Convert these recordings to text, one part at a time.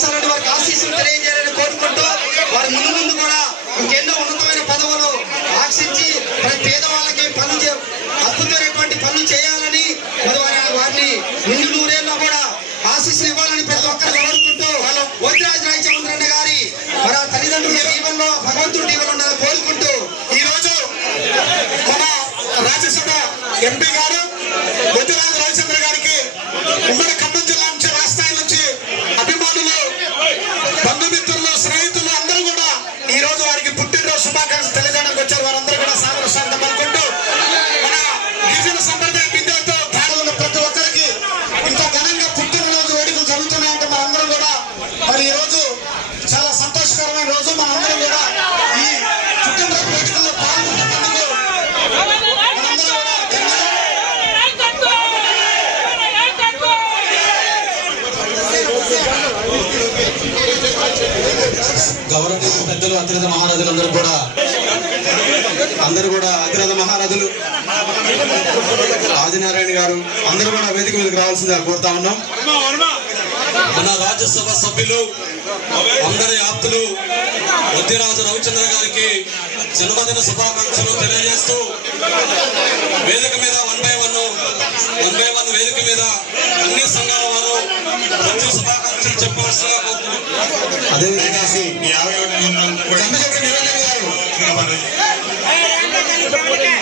ఆశీర్వదించాలని వారికి ఆశీస్సులు తెలియజేయాలని కోరుకుంటూ వారి ముందు ముందు కూడా ఇంకెన్నో ఉన్నతమైన పదవులు ఆశించి ప్రతి పేదవాళ్ళకి పనులు చే- అద్భుతమైనటువంటి పనులు చేయాలని మరి వారి వారిని నిండు నూరేళ్ళలో కూడా ఆశీస్సులు ఇవ్వాలని ప్రతి ఒక్కరు కోరుకుంటూ వద్రాజు రాయచంద్రన్న గారి మరి ఆ తల్లిదండ్రుల దీవెనలో భగవంతుడి జీవనం ఉండాలని కోరుకుంటూ ఈ రోజు మన రాజ్యసభ ఎంపీగా గౌరవనీయులు పెద్దలు అతిరథ మహారాజులు అందరూ కూడా అందరూ కూడా అతిరథ మహారాజులు ఆదినారాయణ గారు అందరూ కూడా వేదిక మీదకి రావాల్సిందిగా కోరుతా ఉన్నాం. మన రాజ్యసభ సభ్యులు అందరి ఆప్తులు వద్దిరాజు రవిచంద్ర గారికి జన్మదిన శుభాకాంక్షలు తెలియజేస్తూ వేదిక మీద one by one one by one వేదిక మీద అన్ని సంఘాల వారు వచ్చి శుభాకాంక్షలు చెప్పవలసిందిగా కోరుతున్నాం.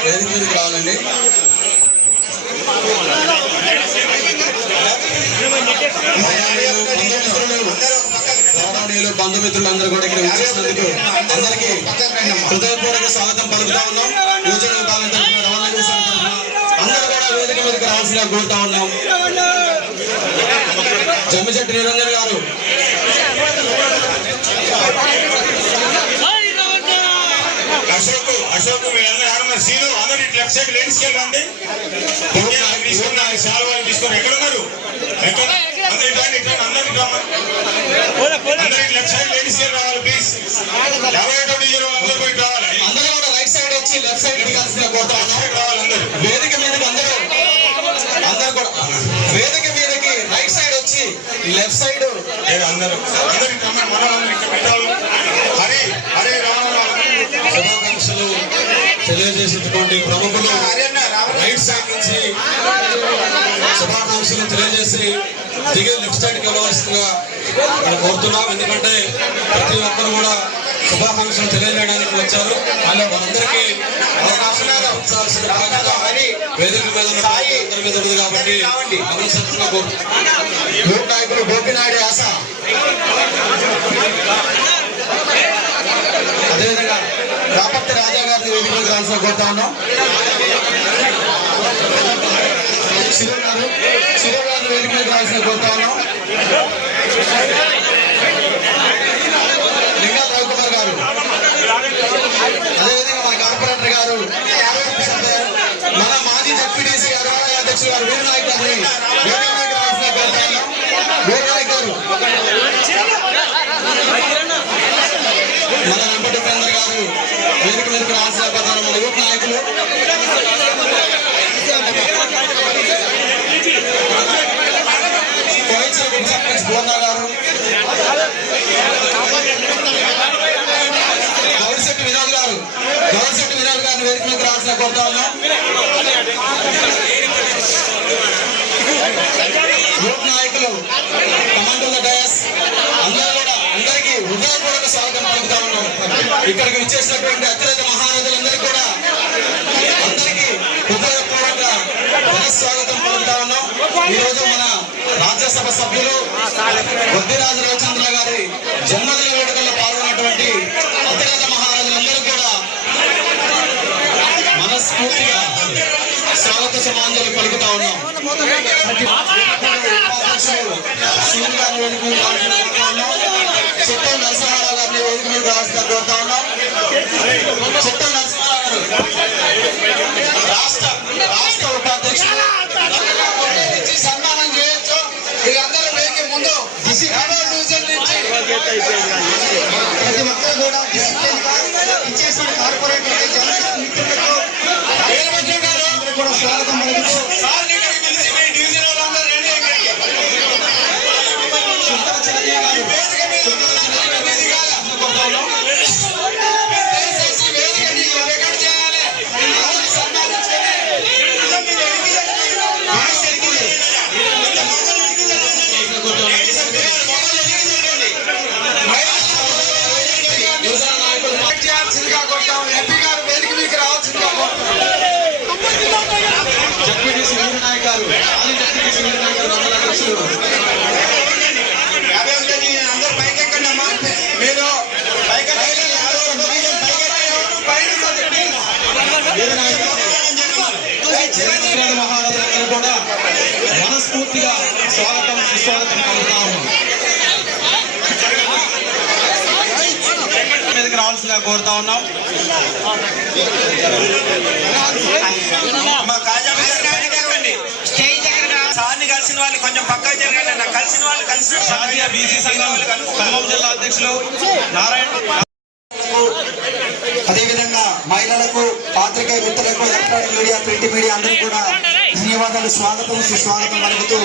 వేదిక మీదకి రావాలండి. బంధుమిత్రులు అందరూ కూడా ఇక్కడ వచ్చేసినందుకు అందరికీ హృదయపూర్వక స్వాగతం పలుకుతా ఉన్నాం. యోజన విభాగం తరఫున రవాణా చేసిన తరఫున అందరూ కూడా వేదిక రావాల్సిందిగా కోరుతా ఉన్నాం. జమ్మిచెట్టు నిరంజన్ గారు. అశోక్ అశోక్ ఎవరన్నా సీను అందరు ఇటు లెఫ్ట్ సైడ్ లేడీస్కి వెళ్ళండి. పుణ్యానికి తీసుకుని నాకు శాలువాలు తీసుకొని ఎక్కడున్నారు? ఎక్కడ? అందరు ఇటు ఇటు అందరు. అందరు లెఫ్ట్ సైడ్ లేడీస్కి వెళ్ళి రావాలి ప్లీజ్ అందరూ పోయి రావాలి. అందరూ కూడా రైట్ సైడ్ వచ్చి లెఫ్ట్ సైడ్ కోరుతా లెఫ్ట్ సైడ్. అందరూ అందరు. ఇటు రమ్మని మనం అందరూ ఇక్కడ పెట్టాలి హరి హరి శుభాకాంక్షలు తెలియజేసినటువంటి ప్రముఖులు. రైట్ సైడ్ నుంచి శుభాకాంక్షలు తెలియజేసి దిగే లెఫ్ట్ సైడ్కి వెళ్ళవలసిందిగా మనం కోరుతున్నాం. ఎందుకంటే ప్రతి ఒక్కరు కూడా శుభాకాంక్షలు తెలియజేయడానికి వచ్చారు. కల్పించాల్సిన బాధ్యత వేదిక మీద అందరి మీద ఉంది కాబట్టి నాయకులు గోపినాయుడు ఆశ. అదేవిధంగా రాపర్తి రాజా గారిని వేదికలోకి రావాల్సిన కోరుతా ఉన్నాం. శివ గారు శివ గారిని వేదికలోకి రావాల్సిన కోరుతా ఉన్నాం. అదేవిధంగా మన కార్పొరేటర్ గారు మన మాజీ డిప్యూటీసీ గారు రాష్ట్ర అధ్యక్షులు గారు వీరనాయక్ గారిని వేదికలోకి రావాల్సిన కోరుతా ఉన్నాం వీరనాయక్ గారు మన వెంపటి ఉపేంద్ర గారు వేదిక మీదకి రావాల్సిన ప్రధాన మన యూత్ నాయకులు కోయిచల్ గుడి సర్పంచ్ బోన్నా గారు గౌరిశెట్టి వినోద్ గారు గౌరిశెట్టి వినోద్ గారిని వేదిక మీదకి రావాల్సిన కోరుతా ఉన్నాం నాయకులు కమాండోల డయాస్ అందరూ కూడా అందరికీ హృదయపూర్వక స్వాగతం పలుకుతా ఉన్నాం. ఇక్కడికి విచ్చేసినటువంటి అత్యధిక మహారాజులందరికీ కూడా అందరికీ హృదయపూర్వక స్వాగతం పలుకుతా ఉన్నాం. ఈ రోజు మన రాజ్యసభ సభ్యులు వద్దిరాజు రవిచంద్ర గారి జన్మదిన వేడుకల్లో కోరుతా ఉన్నాం చిత్త నరసింహారావు గారు రాష్ట్ర రాష్ట్ర ఉపాధ్యక్షుడు సన్మానం చేయొచ్చు ఇక అందరూ వేకి ముందు ప్రతి ఒక్కరు కూడా డిసిప్లిన్గా ఇచ్చేసిన కార్పొరేటర్ కూడా స్వాగతం పలుకుతూ కోరుతా ఉన్నాం. సార్ని కలిసిన వాళ్ళు కొంచెం పక్కకు జరగండి అన్న. కలిసిన వాళ్ళు కలిసి జాతీయ బీసీ సంఘం ఖమ్మం జిల్లా అధ్యక్షులు నారాయణ అదేవిధంగా మహిళలకు పాత్రికేయ మిత్రులకు ఎలక్ట్రానిక్ మీడియా ప్రింట్ మీడియా అందరికీ కూడా ధన్యవాదాలు. స్వాగతం సుస్వాగతం పలుకుతూ.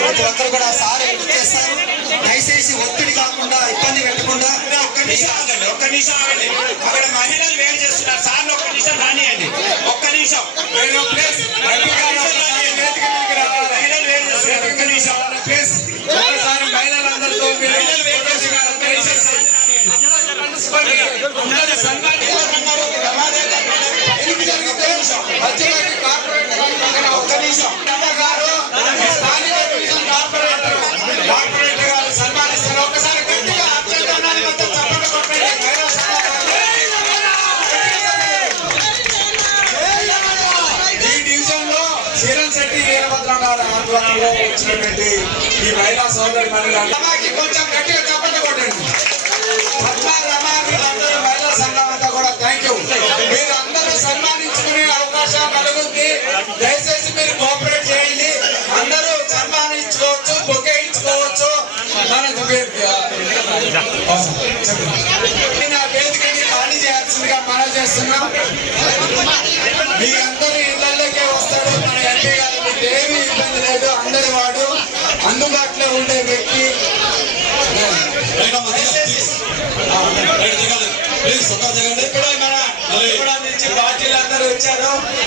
ప్రతి ఒక్కరు కూడా సార్ చేస్తారు? దయచేసి ఒత్తిడి కాకుండా ఇబ్బంది పెట్టకుండా ఒక్క నిమిషం ఆగండి ఒక్క నిమిషం ఆగండి. అక్కడ మహిళలు వేరు చేస్తున్నారు. సార్ని ఒక్క నిమిషం రానియండి. ఒక్క నిమిషం. మహిళలు చేస్తున్నారు. ఒక్క నిమిషం. ప్లీజ్ ఒకసారి మహిళలందరితో మహిళలు వేరు చేస్తున్నారు. ఒక్క నిమిషం. సార్. ఒక్క నిమిషం. ఆధ్వర్యంలో వచ్చినటువంటి ఈ మహిళా సోదరి మహిళకి కొంచెం గట్టిగా చప్పట్లు కొట్టండి పద్మ రమ వీళ్ళందరూ మహిళా సంఘం అంతా కూడా థ్యాంక్ యూ మీరు అందరూ సన్మానించుకునే అవకాశం కలుగుద్ది. దయచేసి మీరు కోఆపరేట్ చేయండి. అందరూ సన్మానించుకోవచ్చు బొకే ఇచ్చుకోవచ్చు మన వేదికని ఖాళీ చేయాల్సిందిగా మనం చేస్తున్నాం. కూడా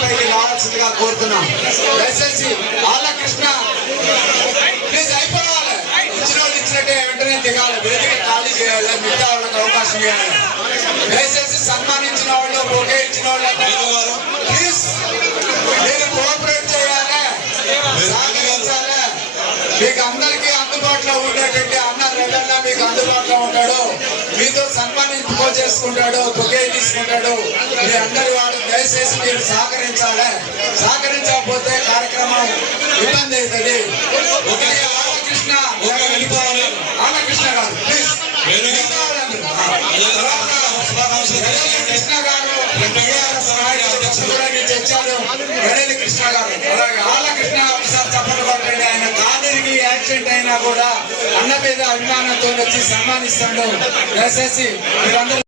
కూడా రావాల్సిందిగా కోరుతున్నాం. దయచేసి బాలకృష్ణ ప్లీజ్ అయిపోవాలి. ఇచ్చిన వాళ్ళు ఇచ్చినట్టే వెంటనే దిగాలి. వేదిక ఖాళీ చేయాలి. మిగతా వాళ్ళకి అవకాశం ఇవ్వాలి. దయచేసి సన్మానించిన వాళ్ళు బొకే ఇచ్చిన వాళ్ళు మీతో సన్మానించుకో చేసుకుంటాడు బొకే తీసుకుంటాడు మీ అందరి వాడు దయచేసి మీరు సహకరించాలి. సహకరించకపోతే కార్యక్రమం ఇబ్బంది అవుతుంది. ఓకే రామకృష్ణ రామకృష్ణ గారు ప్లీజ్ వచ్చారు కృష్ణ గారు. అలాగే? ఆల కృష్ణ ఒకసారి చప్పట్లు కొట్టండి ఆయన కాలిరిగి యాక్సిడెంట్ అయినా కూడా అన్న మీద అభిమానంతో వచ్చి సన్మానిస్తాడు. దయచేసి మీరందరూ